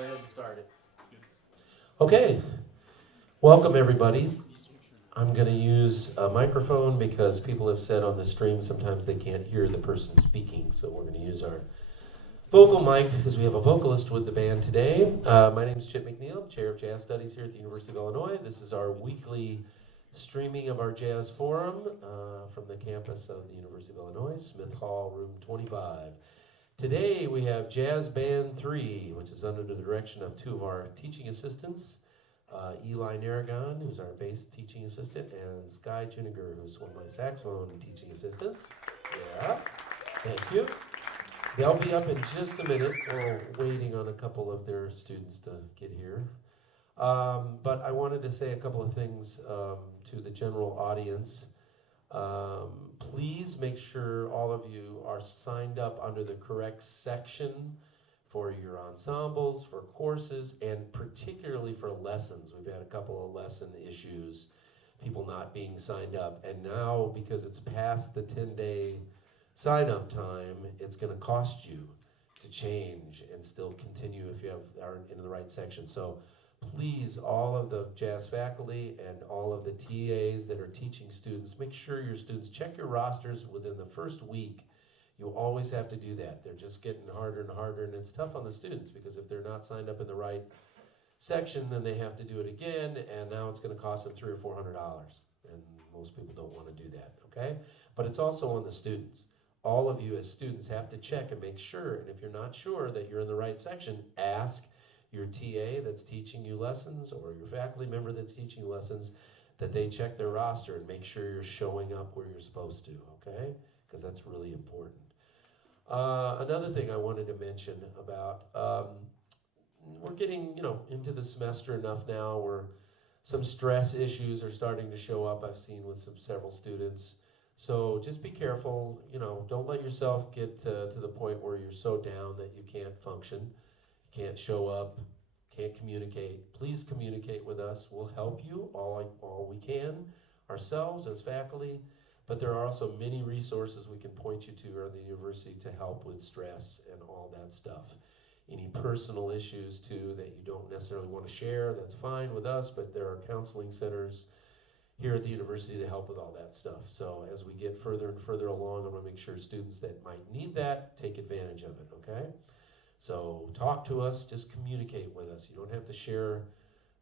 Go ahead and start it. Okay, welcome everybody. I'm going to use a microphone because people have said on the stream sometimes they can't hear the person speaking, so we're going to use our vocal mic because we have a vocalist with the band today. My name is Chip McNeil, Chair of Jazz Studies here at the University of Illinois. This is our weekly streaming of our jazz forum from the campus of the University of Illinois, Smith Hall, room 25. Today we have Jazz Band 3, which is under the direction of two of our teaching assistants, Eli Narragon, who's our bass teaching assistant, and Sky Juniger, who's one of my saxophone teaching assistants. Yeah, thank you. They'll be up in just a minute. We're waiting on a couple of their students to get here. But I wanted to say a couple of things to the general audience. Please make sure all of you are signed up under the correct section for your ensembles, for courses, and particularly for lessons. We've had a couple of lesson issues, people not being signed up. And now, because it's past the 10-day sign-up time, it's going to cost you to change and still continue if you aren't in the right section. So please, all of the jazz faculty and all of the TAs that are teaching students, make sure your students check your rosters within the first week. You always have to do that. They're just getting harder and harder, and it's tough on the students because if they're not signed up in the right section, then they have to do it again, and now it's going to cost them $300 or $400, and most people don't want to do that, okay? But it's also on the students. All of you as students have to check and make sure, and if you're not sure that you're in the right section, ask your TA that's teaching you lessons or your faculty member that's teaching you lessons that they check their roster and make sure you're showing up where you're supposed to, okay? Because that's really important. Another thing I wanted to mention about, we're getting, into the semester enough now where some stress issues are starting to show up. I've seen with several students. So just be careful, don't let yourself get to the point where you're so down that you can't function, can't show up, can't communicate. Please communicate with us. We'll help you all we can ourselves as faculty. But there are also many resources we can point you to around the university to help with stress and all that stuff. Any personal issues too that you don't necessarily want to share, that's fine with us, but there are counseling centers here at the university to help with all that stuff. So as we get further and further along, I'm going to make sure students that might need that take advantage of it, okay? So talk to us, just communicate with us. You don't have to share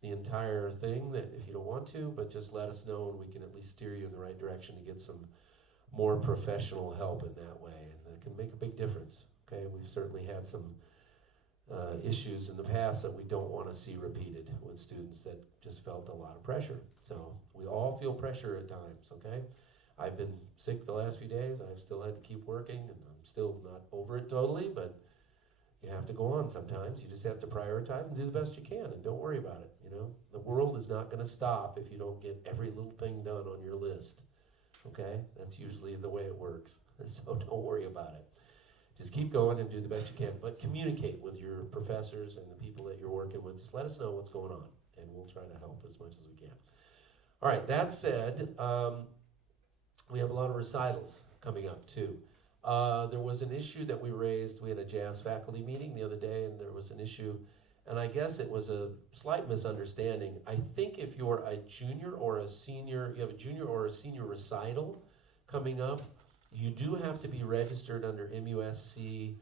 the entire thing that if you don't want to, but just let us know and we can at least steer you in the right direction to get some more professional help in that way. And it can make a big difference. Okay, we've certainly had some issues in the past that we don't want to see repeated with students that just felt a lot of pressure. So we all feel pressure at times, okay? I've been sick the last few days. I've still had to keep working, and I'm still not over it totally, but you have to go on sometimes. You just have to prioritize and do the best you can, and don't worry about it, The world is not going to stop if you don't get every little thing done on your list, okay? That's usually the way it works, so don't worry about it. Just keep going and do the best you can, but communicate with your professors and the people that you're working with. Just let us know what's going on, and we'll try to help as much as we can. All right, that said, we have a lot of recitals coming up, too. There was an issue that we raised. We had a jazz faculty meeting the other day, and there was an issue, and I guess it was a slight misunderstanding. I think if you're a junior or a senior, you have a junior or a senior recital coming up, you do have to be registered under MUSC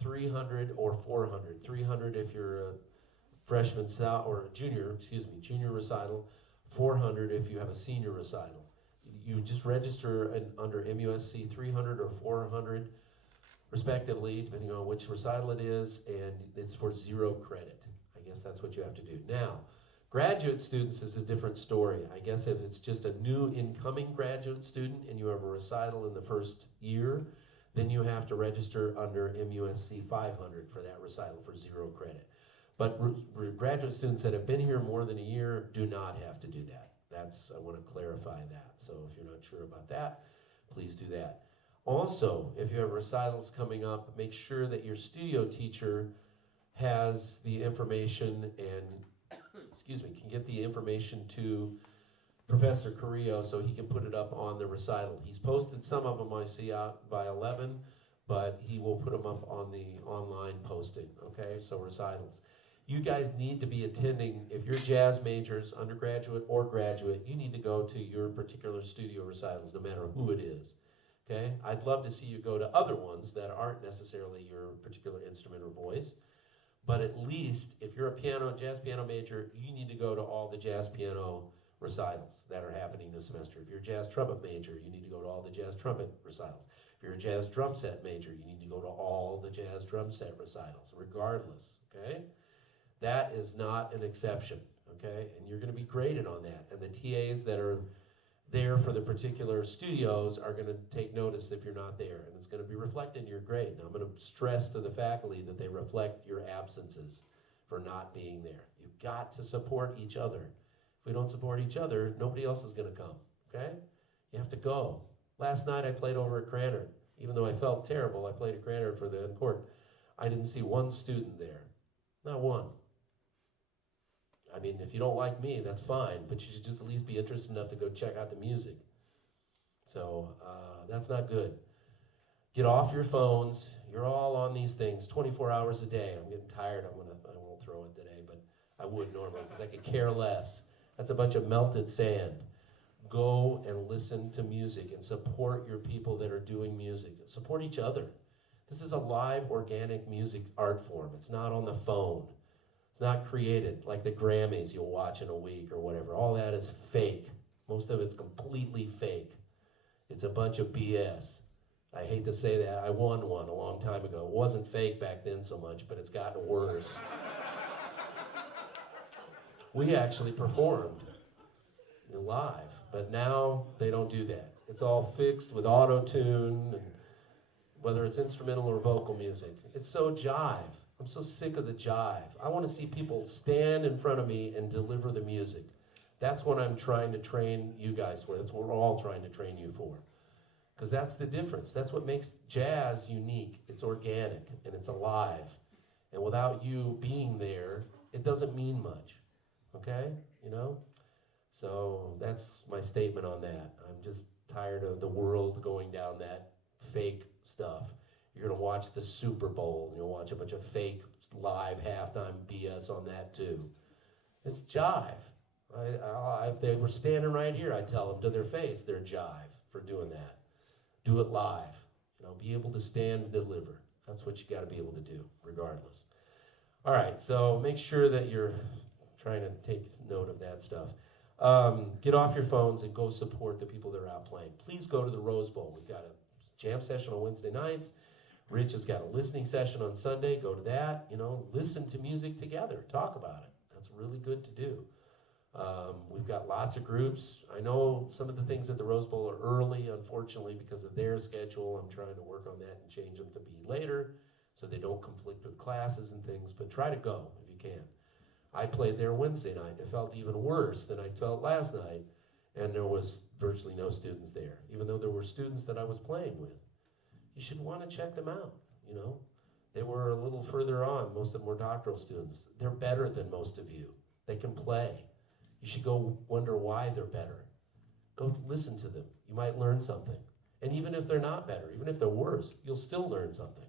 300 or 400. 300 if you're a freshman or junior recital, 400 if you have a senior recital. You just register under MUSC 300 or 400, respectively, depending on which recital it is, and it's for 0 credit. I guess that's what you have to do. Now, graduate students is a different story. I guess if it's just a new incoming graduate student and you have a recital in the first year, then you have to register under MUSC 500 for that recital for 0 credit. But graduate students that have been here more than a year do not have to do that. I want to clarify that. So if you're not sure about that, please do that. Also, if you have recitals coming up, make sure that your studio teacher has the information and, can get the information to Professor Carrillo so he can put it up on the recital. He's posted some of them I see out by 11, but he will put them up on the online posting, okay? So recitals. You guys need to be attending, if you're jazz majors, undergraduate or graduate, you need to go to your particular studio recitals, no matter who it is, okay? I'd love to see you go to other ones that aren't necessarily your particular instrument or voice, but at least if you're a jazz piano major, you need to go to all the jazz piano recitals that are happening this semester. If you're a jazz trumpet major, you need to go to all the jazz trumpet recitals. If you're a jazz drum set major, you need to go to all the jazz drum set recitals, regardless, okay? That is not an exception, okay? And you're going to be graded on that. And the TAs that are there for the particular studios are going to take notice if you're not there. And it's going to be reflected in your grade. Now, I'm going to stress to the faculty that they reflect your absences for not being there. You've got to support each other. If we don't support each other, nobody else is going to come, okay? You have to go. Last night I played over at Krannert. Even though I felt terrible, I played at Krannert for the court. I didn't see one student there. Not one. I mean, if you don't like me, that's fine, but you should just at least be interested enough to go check out the music. So that's not good. Get off your phones. You're all on these things 24 hours a day. I'm getting tired. I won't throw it today, but I would normally because I could care less. That's a bunch of melted sand. Go and listen to music and support your people that are doing music. Support each other. This is a live, organic music art form. It's not on the phone. It's not created like the Grammys you'll watch in a week or whatever. All that is fake. Most of it's completely fake. It's a bunch of BS. I hate to say that. I won one a long time ago. It wasn't fake back then so much, but it's gotten worse. We actually performed live, but now they don't do that. It's all fixed with auto-tune, and whether it's instrumental or vocal music. It's so jive. I'm so sick of the jive. I want to see people stand in front of me and deliver the music. That's what I'm trying to train you guys for. That's what we're all trying to train you for. Because that's the difference. That's what makes jazz unique. It's organic and it's alive. And without you being there, it doesn't mean much. Okay? You know? So that's my statement on that. I'm just tired of the world going down that fake stuff. You're going to watch the Super Bowl, and you'll watch a bunch of fake live halftime BS on that too. It's jive. If they were standing right here, I'd tell them to their face, they're jive for doing that. Do it live. You know, be able to stand and deliver. That's what you got to be able to do, regardless. All right, so make sure that you're trying to take note of that stuff. Get off your phones and go support the people that are out playing. Please go to the Rose Bowl. We've got a jam session on Wednesday nights. Rich has got a listening session on Sunday. Go to that. You know, listen to music together. Talk about it. That's really good to do. We've got lots of groups. I know some of the things at the Rose Bowl are early, unfortunately, because of their schedule. I'm trying to work on that and change them to be later so they don't conflict with classes and things, but try to go if you can. I played there Wednesday night. It felt even worse than I felt last night, and there was virtually no students there, even though there were students that I was playing with. You should want to check them out, you know. They were a little further on. Most of them were doctoral students. They're better than most of you. They can play. You should go wonder why they're better. Go listen to them. You might learn something. And even if they're not better, even if they're worse, you'll still learn something.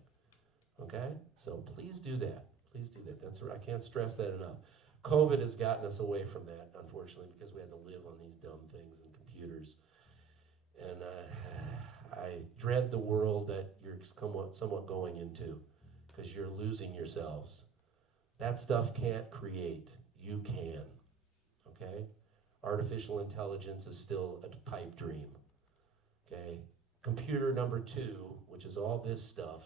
Okay? So please do that. Please do that. I can't stress that enough. COVID has gotten us away from that, unfortunately, because we had to live on these dumb things and computers. And I dread the world that you're somewhat going into, because you're losing yourselves. That stuff can't create. You can. Okay? Artificial intelligence is still a pipe dream. Okay? Computer number 2, which is all this stuff,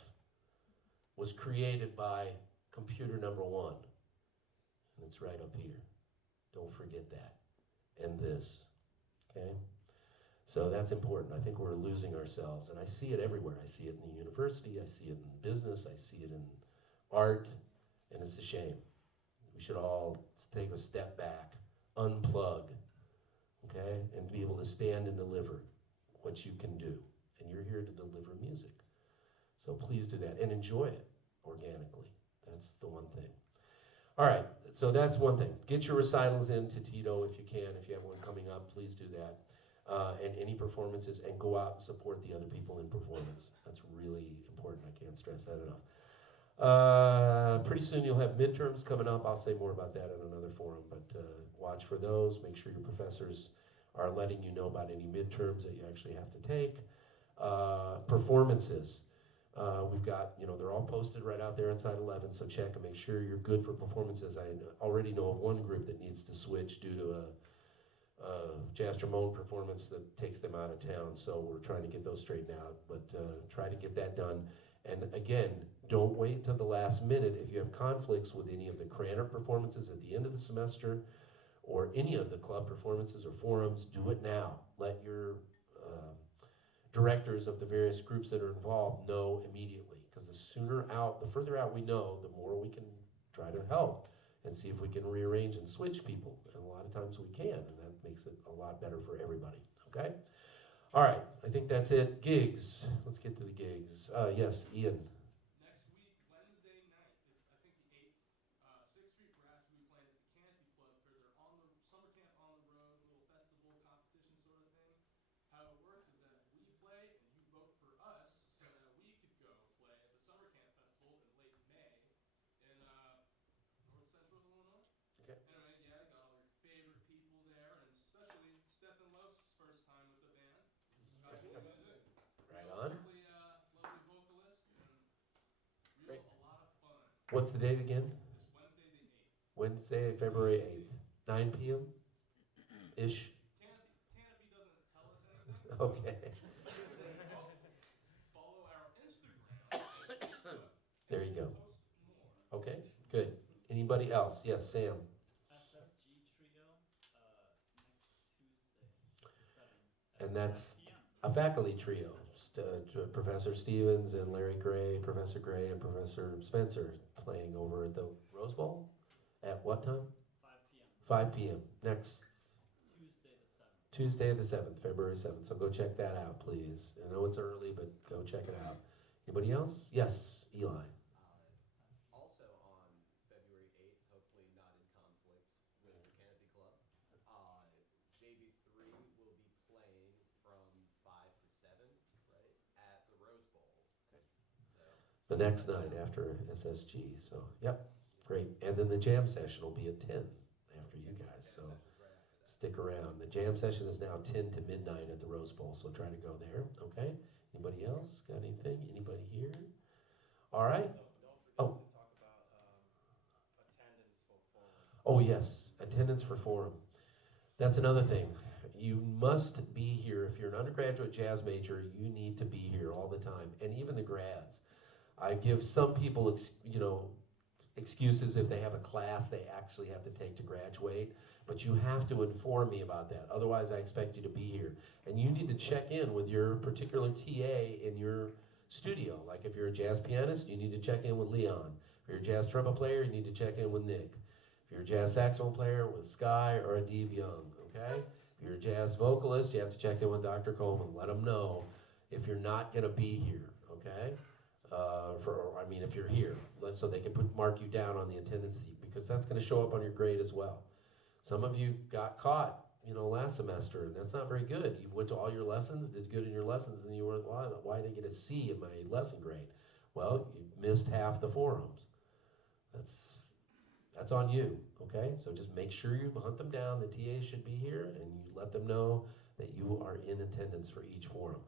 was created by computer number 1. And it's right up here. Don't forget that. And this. Okay? So that's important. I think we're losing ourselves. And I see it everywhere. I see it in the university. I see it in business. I see it in art. And it's a shame. We should all take a step back, unplug, okay, and be able to stand and deliver what you can do. And you're here to deliver music. So please do that and enjoy it organically. That's the one thing. All right, so that's one thing. Get your recitals in to Tito if you can. If you have one coming up, please do that. and any performances, and go out and support the other people in performance. That's really important. I can't stress that enough. Pretty soon you'll have midterms coming up. I'll say more about that in another forum, but watch for those. Make sure your professors are letting you know about any midterms that you actually have to take. Performances. We've got, they're all posted right out there inside 11, so check and make sure you're good for performances. I already know of one group that needs to switch due to a Jazz Trombone performance that takes them out of town, so we're trying to get those straightened out, but try to get that done. And again, don't wait till the last minute. If you have conflicts with any of the Cranner performances at the end of the semester or any of the club performances or forums, do it now. Let your directors of the various groups that are involved know immediately, because the further out we know, the more we can try to help and see if we can rearrange and switch people. And a lot of times we can, and that makes it a lot better for everybody, okay? All right, I think that's it. Gigs, let's get to the gigs. Yes, Ian. Next week, Wednesday night, it's I think the 8th, 6th Street Brass will be playing at the Canopy Club for their summer camp on the road, little festival competition sort of thing. How it works is that we play and you vote for us so that we could go play at the summer camp festival in late May in north central Illinois. Okay. Anyway, yeah, got all your favorite people there, and especially Stefan Los' first time with the band. Got some music. Right on. Lovely, lovely vocalist, and Great. a lot of fun. What's the date again? It's Wednesday the 8th. Wednesday, February 8th, 9 p.m.-ish? Canopy doesn't tell us anything. So Okay. follow our Instagram and Facebook. There you go. Post more. Okay, good. Anybody else? Yes, Sam. SSG Trio next Tuesday, the 7th. And that's 5 p.m. a faculty trio. Professor Stevens and Larry Gray, Professor Gray and Professor Spencer playing over at the Rose Bowl. At what time? 5 p.m. 5 p.m. Next Tuesday the 7th. Tuesday the 7th, February 7th. So go check that out, please. I know it's early, but go check it out. Anybody else? Yes, Eli. Also on February 8th, hopefully not in conflict with the Canopy Club, JV3 will be playing from 5 to 7, right, at the Rose Bowl. Okay. So The next night after SSG. So, yep, great. And then the jam session will be at 10 after you guys. So session's right after that. stick around. The jam session is now 10 to midnight at the Rose Bowl, so try to go there. Okay. Anybody else got anything? Anybody here? All right. Don't forget to talk about attendance for forum. Oh yes, attendance for forum. That's another thing. You must be here. If you're an undergraduate jazz major, you need to be here all the time, and even the grads. I give some people, excuses if they have a class they actually have to take to graduate, but you have to inform me about that. Otherwise, I expect you to be here. And you need to check in with your particular TA in your studio. Like if you're a jazz pianist, you need to check in with Leon. If you're a jazz trumpet player, you need to check in with Nick. If you're a jazz saxophone player, with Sky or Adib Young, okay? If you're a jazz vocalist, you have to check in with Dr. Coleman. Let him know if you're not gonna be here, okay? If you're here, so they can mark you down on the attendance sheet, because that's gonna show up on your grade as well. Some of you got caught, last semester, and that's not very good. You went to all your lessons, did good in your lessons, and you were, why did I get a C in my lesson grade? Well, you missed half the forums. That's on you, okay? So just make sure you hunt them down. The TAs should be here, and you let them know that you are in attendance for each forum.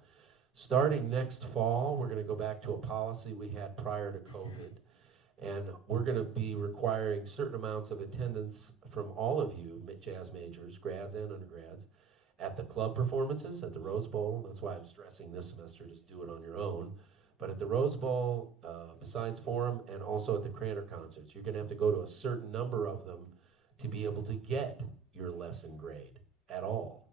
Starting next fall, we're gonna go back to a policy we had prior to COVID, and we're gonna be requiring certain amounts of attendance from all of you, jazz majors, grads and undergrads, at the club performances, at the Rose Bowl. That's why I'm stressing this semester, just do it on your own. But at the Rose Bowl, besides forum, and also at the Cranner concerts, you're gonna have to go to a certain number of them to be able to get your lesson grade at all.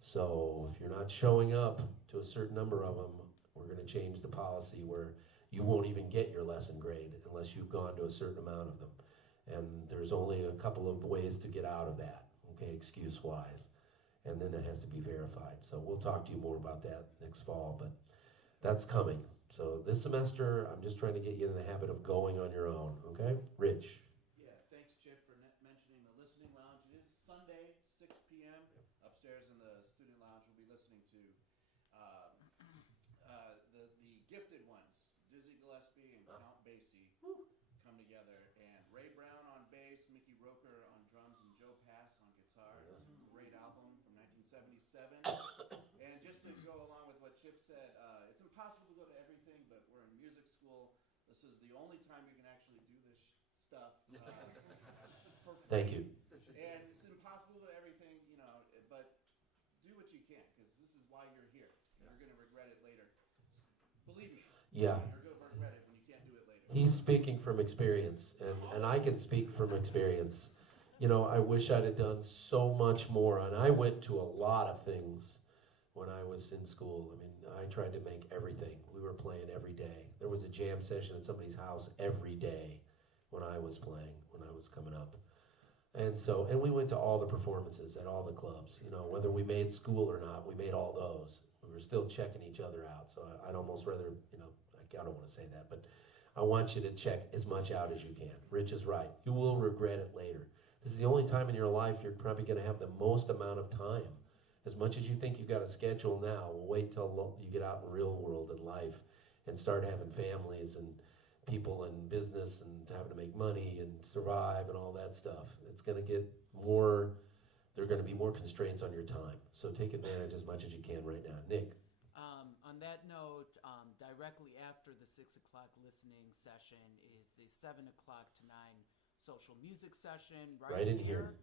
So if you're not showing up to a certain number of them, we're gonna change the policy where you won't even get your lesson grade unless you've gone to a certain amount of them. And there's only a couple of ways to get out of that, okay, excuse-wise. And then it has to be verified. So we'll talk to you more about that next fall, but that's coming. So this semester, I'm just trying to get you in the habit of going on your own, okay? Rich. Yeah, thanks, Chip, for mentioning the listening lounge. It is Sunday, 6 p.m. Upstairs in the student lounge. We'll be Roker on drums and Joe Pass on guitar. It was a great album from 1977. And just to go along with what Chip said, it's impossible to go to everything, but we're in music school. This is the only time you can actually do this stuff for free. Thank you. And it's impossible to everything, you know, but do what you can, because this is why you're here. You're going to regret it later. Believe me. Yeah. You're going to regret it when you can't do it later. He's speaking from experience, and I can speak from experience. You know, I wish I'd have done so much more, and I went to a lot of things when I was in school. I mean, I tried to make everything. We were playing every day. There was a jam session at somebody's house every day when I was playing, when I was coming up. And so, and we went to all the performances at all the clubs. You know, whether we made school or not, we made all those. We were still checking each other out. So I'd almost rather, you know, I don't want to say that, but I want you to check as much out as you can. Rich is right. You will regret it later. This is the only time in your life you're probably going to have the most amount of time. As much as you think you've got a schedule now, wait till you get out in the real world in life and start having families and people and business and having to make money and survive and all that stuff. It's going to get more, there are going to be more constraints on your time. So take advantage as much as you can right now. Nick. On that note, directly after the 6 o'clock listening session is the 7 o'clock to 9 social music session right in here.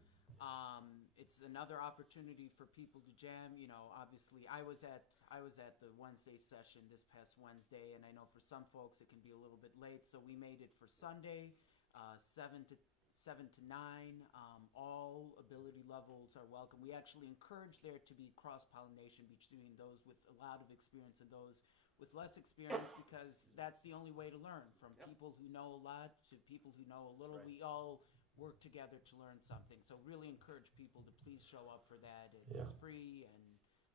It's another opportunity for people to jam. You know, obviously, I was at the Wednesday session this past Wednesday, and I know for some folks it can be a little bit late, so we made it for Sunday, 7 to 9. All ability levels are welcome. We actually encourage there to be cross-pollination between those with a lot of experience and those with less experience, because that's the only way to learn, from people who know a lot to people who know a little. Right. We all work together to learn something. So really encourage people to please show up for that. It's free and,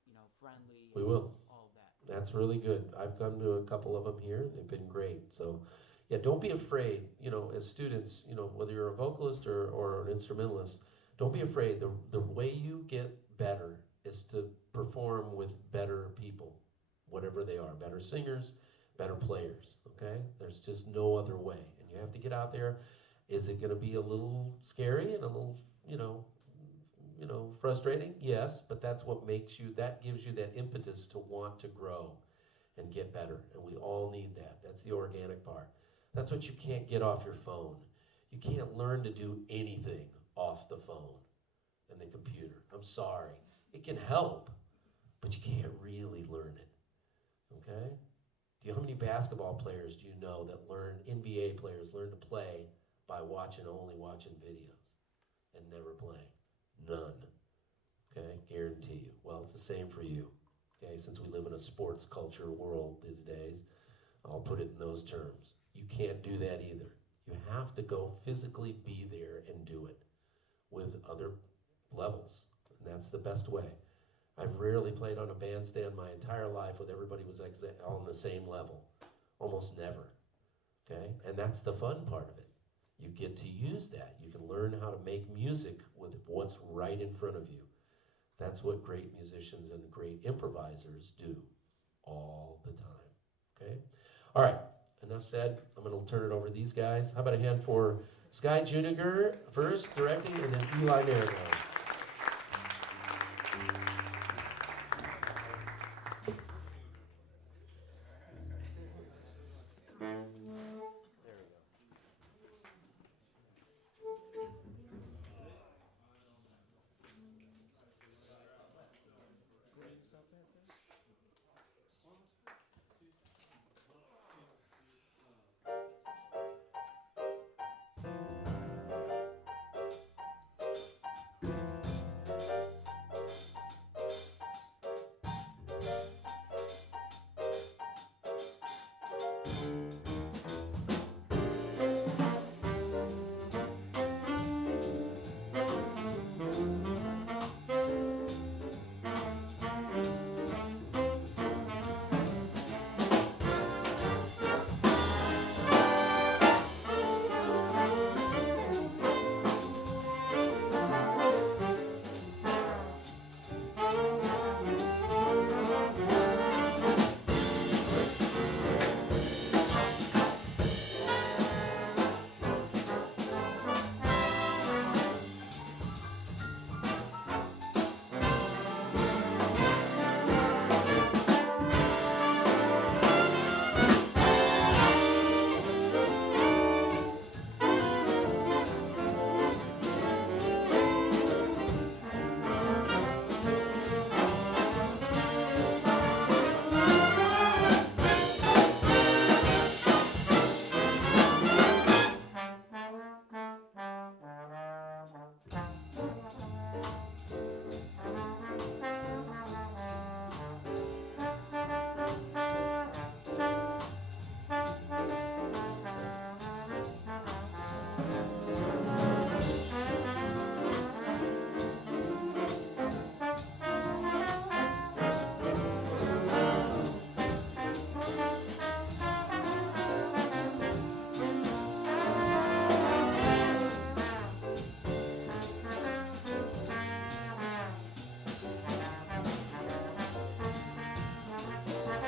you know, friendly. We will. All of that. That's really good. I've come to a couple of them here. They've been great. So, yeah, don't be afraid, you know, as students, you know, whether you're a vocalist or an instrumentalist, don't be afraid. The way you get better is to perform with better people, whatever they are, better singers, better players, okay? There's just no other way. And you have to get out there. Is it going to be a little scary and a little, you know, frustrating? Yes, but that's what makes you, that gives you that impetus to want to grow and get better. And we all need that. That's the organic part. That's what you can't get off your phone. You can't learn to do anything off the phone and the computer. I'm sorry. It can help, but you can't really learn it, okay? Do you know how many basketball players do you know that learn, NBA players learn to play by only watching videos and never playing? None, okay? Guarantee you. Well, it's the same for you, okay? Since we live in a sports culture world these days, I'll put it in those terms. You can't do that either. You have to go physically be there and do it with other levels, and that's the best way. I've rarely played on a bandstand my entire life with everybody was on the same level. Almost never, okay? And that's the fun part of it. You get to use that. You can learn how to make music with what's right in front of you. That's what great musicians and great improvisers do all the time, okay? All right, enough said. I'm going to turn it over to these guys. How about a hand for Sky Juniger first, directing, and then Eli Narragon.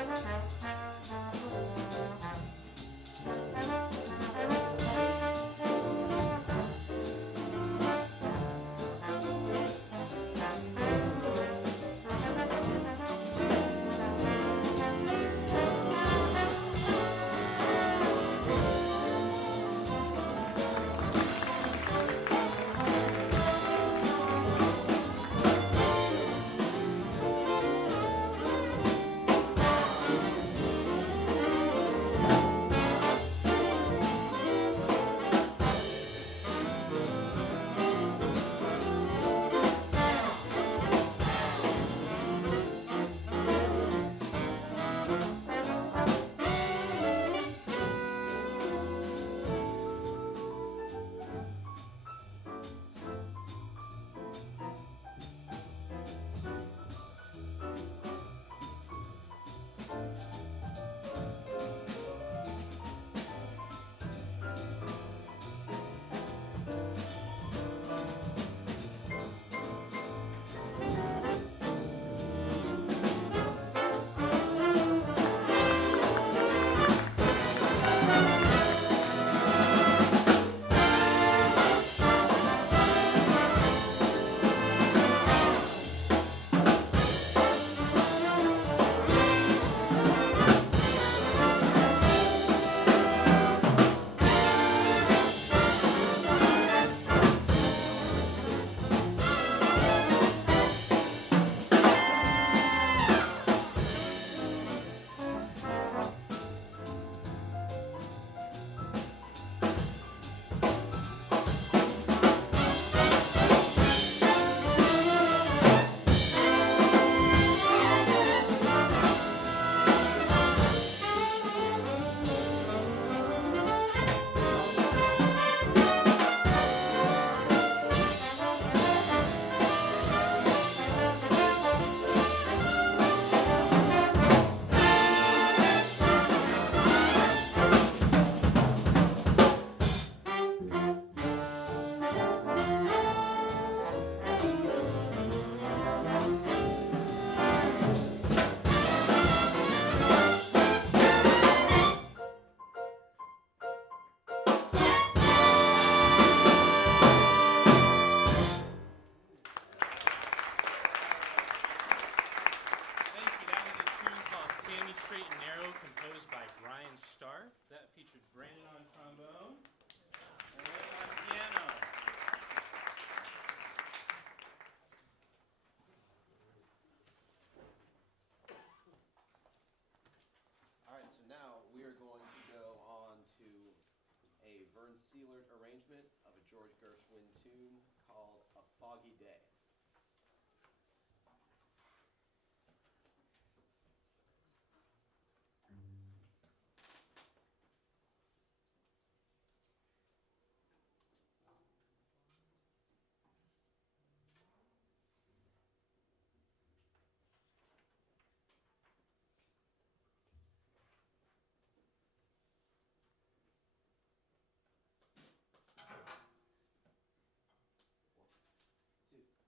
Thank you. That was a tune called Sammy Straight and Narrow, composed by Brian Stark. That featured Brandon on trombone and Ray on piano. All right, so now we are going to go on to a Vern Seelert arrangement of a George Gershwin tune called A Foggy Day. Two.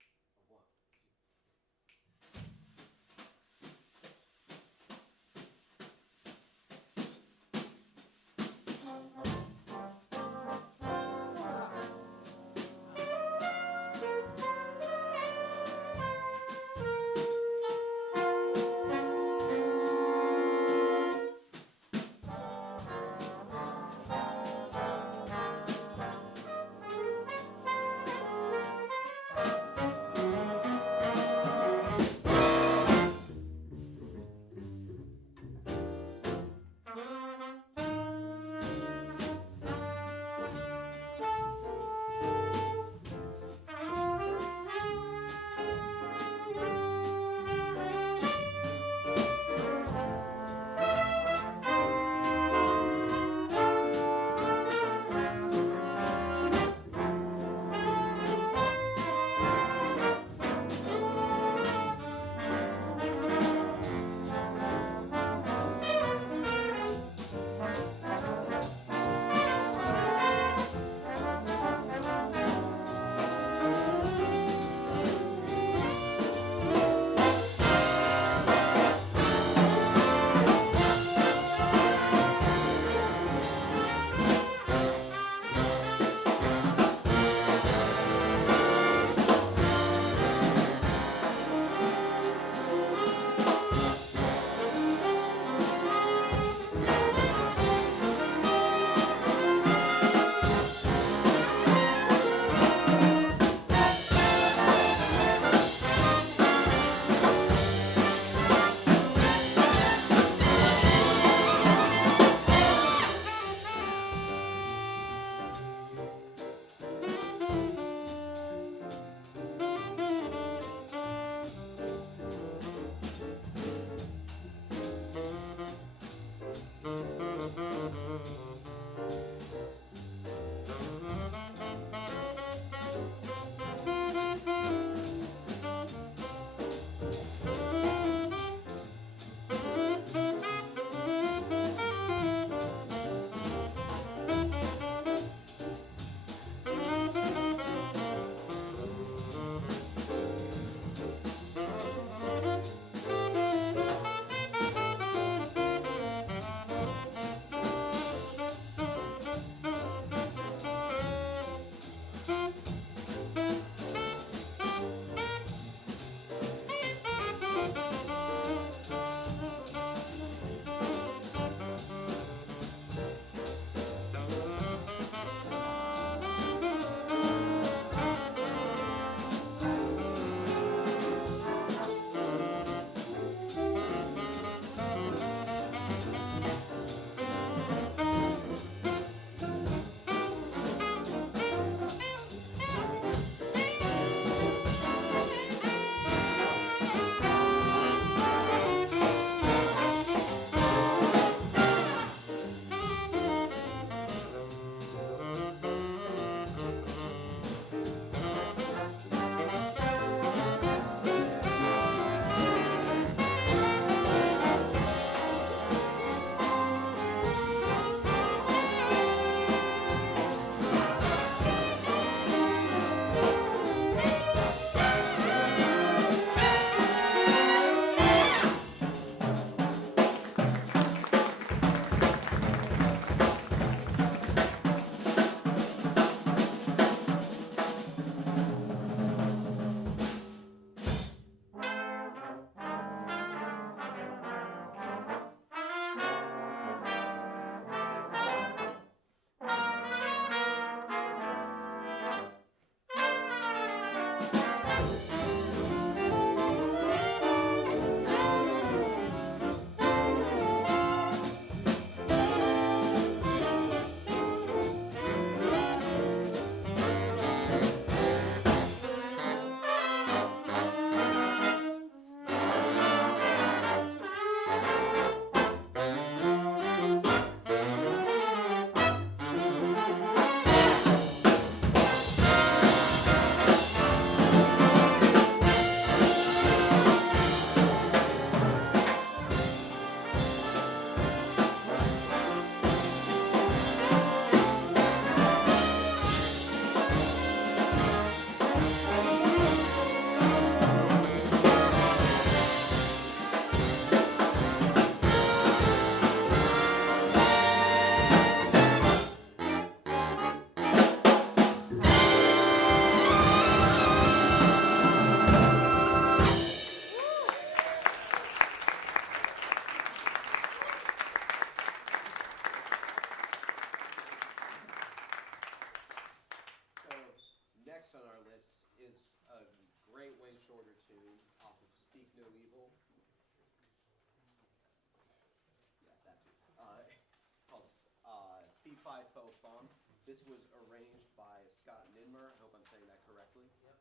2-5 faux fond. This was arranged by Scott Ninmer. I hope I'm saying that correctly. Yep.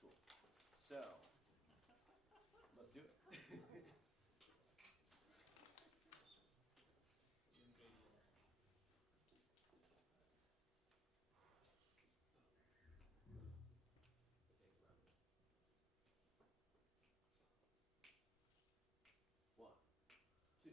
Cool. So, let's do it. One, two,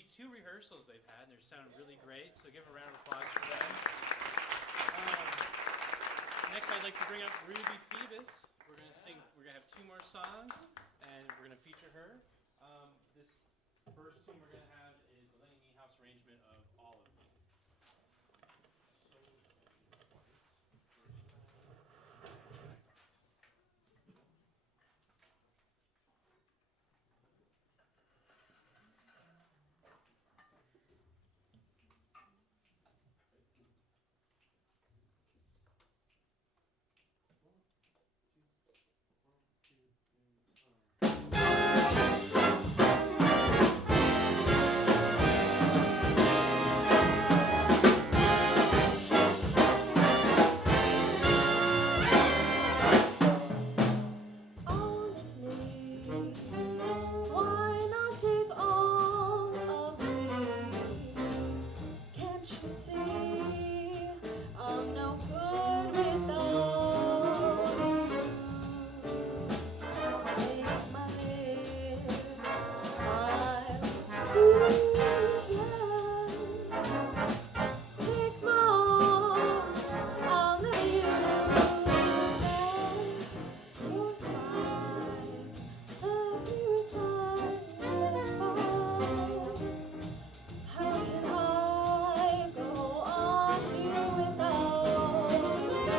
2 rehearsals they've had. They're sounding really great, so give a round of applause for them. Next, I'd like to bring up Ruby Phoebus. We're going to sing. We're going to have 2 more songs, and we're going to feature her. This first tune we're going to have is the Lenny Niehaus arrangement of All of Me. Why not take all of me? Can't you see I'm no good without you? Take my hand, take my arms, I'll let you you're mine. Every time I fall, how can I go on here without you?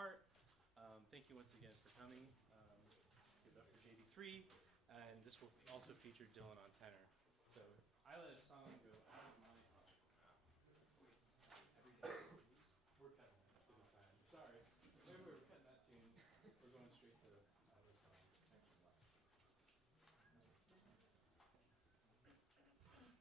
heart. Thank you once again for coming. Give it up for JD3, and this will also feature Dylan on tenor. So I let a song go out of my heart. Every day. We're cutting that because of time. Sorry. Wait, we're cutting that tune. We're going straight to our song. Thanks a lot. That wasn't in the chart. One, two, 1, 2.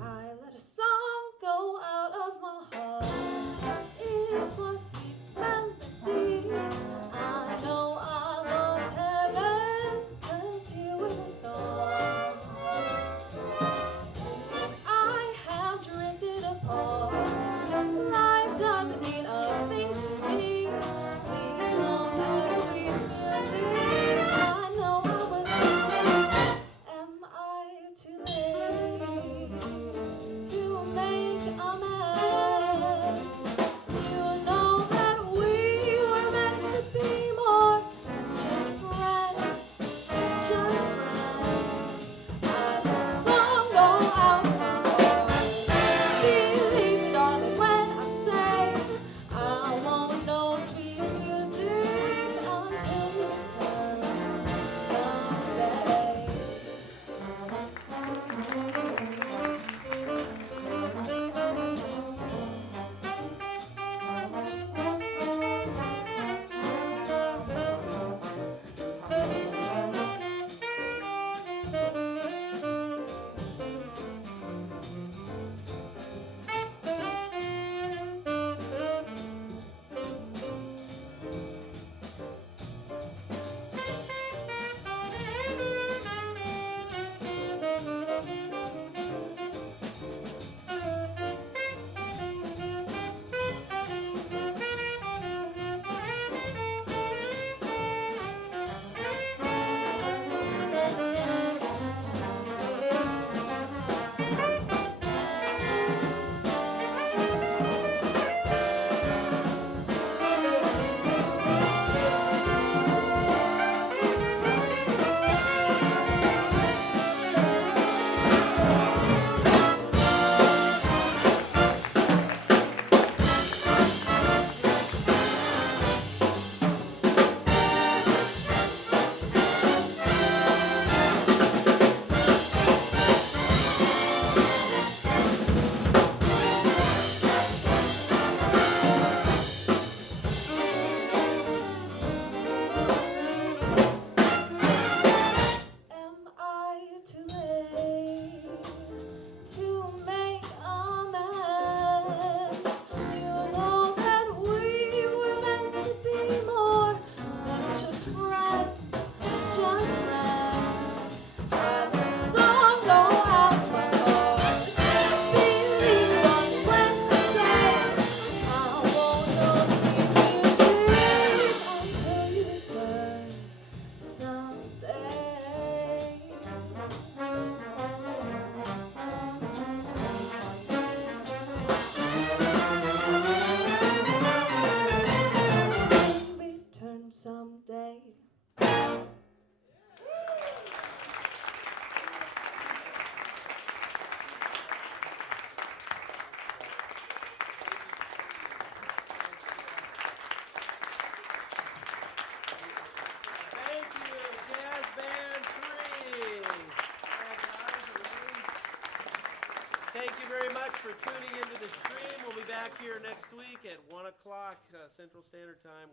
I let a song go out of my heart. It was each melody. I know I lost heaven, 'cause you were the song. I have drifted apart. Life doesn't mean a thing to me. We know that sweet music. I know I was wrong. Am I too late to make amends? You know that we were meant to be more than just friends, just friends. I let a song go out of my heart. Believe me, darling, when I say I won't know sweet music until you return someday. Am I too late to make amends? You know that we were meant to be more than just friends, just friends. I let a song go out my heart. Believe me, darling, when I say I won't know sweet music until you return someday. Return someday. Thank you, Jazz Band 3. Thank you very much for tuning into the stream. We'll be back here next week at 1 o'clock Central Standard Time. We'll